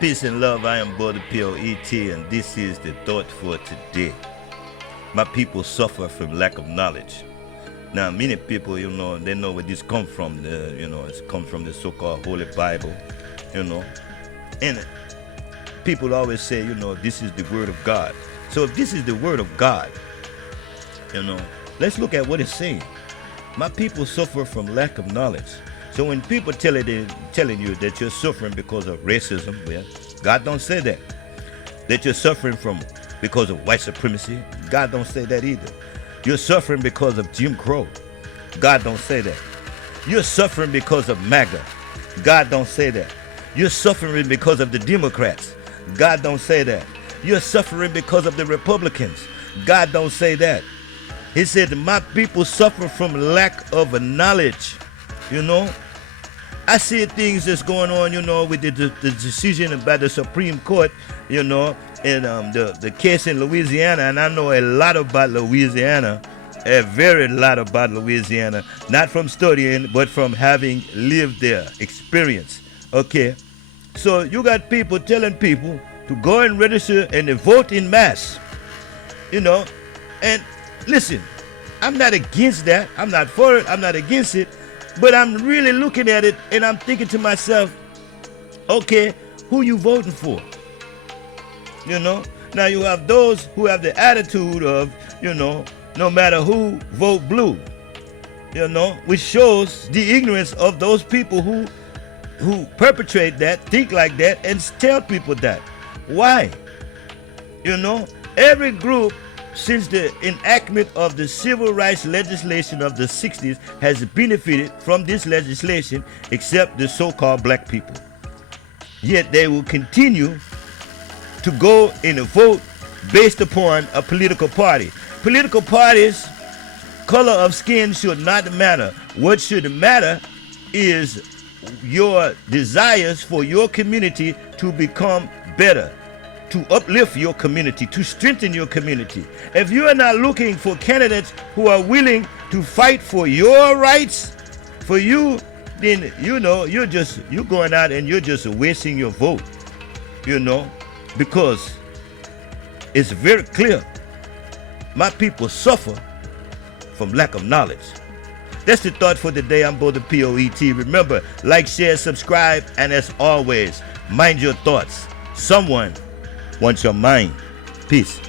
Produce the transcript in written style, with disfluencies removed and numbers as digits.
Peace and love. I am Brother POET, and this is the thought for today. My people suffer from lack of knowledge. Now, many people, they know where this come from. It's come from the so-called Holy Bible, and people always say, this is the Word of God. So if this is the Word of God, let's look at what it's saying. My people suffer from lack of knowledge. So when people telling you that you're suffering because of racism, well, God don't say that. That you're suffering because of white supremacy, God don't say that either. You're suffering because of Jim Crow, God don't say that. You're suffering because of MAGA, God don't say that. You're suffering because of the Democrats, God don't say that. You're suffering because of the Republicans, God don't say that. He said, my people suffer from lack of knowledge. I see things that's going on, with the decision by the Supreme Court, and the case in Louisiana, and I know a lot about Louisiana, a very lot about Louisiana, not from studying, but from having lived there, experience. Okay, so you got people telling people to go and register and vote in mass, and listen, I'm not against that, I'm not for it, I'm not against it, but I'm really looking at it and I'm thinking to myself, okay, who you voting for? Now you have those who have the attitude of, no matter who, vote blue, which shows the ignorance of those people who perpetrate that, think like that, and tell people that. Why? Every group since the enactment of the civil rights legislation of the 60s has benefited from this legislation except the so-called black people. Yet they will continue to go and vote based upon a political party. Political parties, color of skin should not matter. What should matter is your desires for your community to become better, to uplift your community, to strengthen your community. If you are not looking for candidates who are willing to fight for your rights, for you, then you're going out and you're just wasting your vote, because it's very clear my people suffer from lack of knowledge. That's the thought for the day. I'm Brother POET. Remember, like, share, subscribe, and as always, mind your thoughts. Someone wants your mind. Peace.